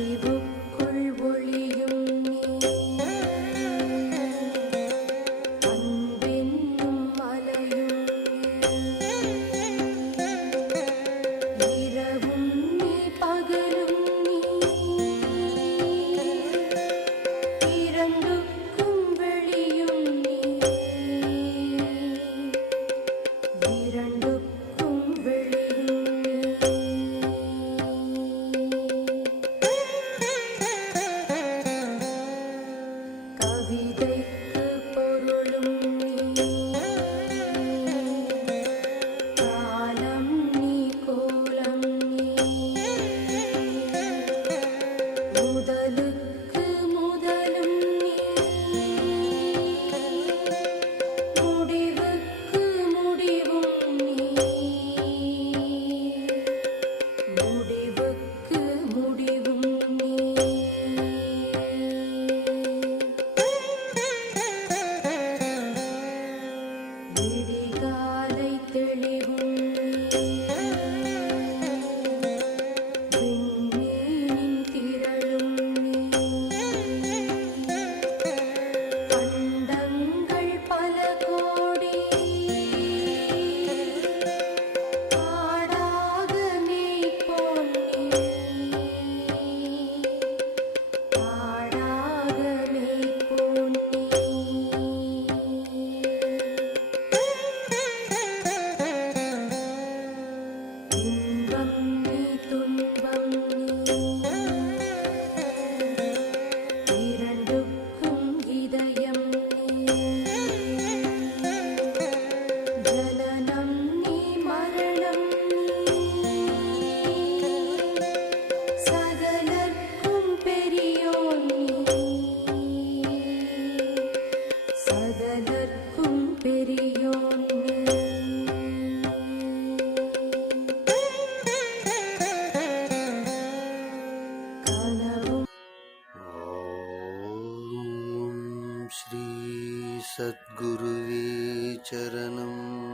You. श्रीसद्गुरुवे चरणम्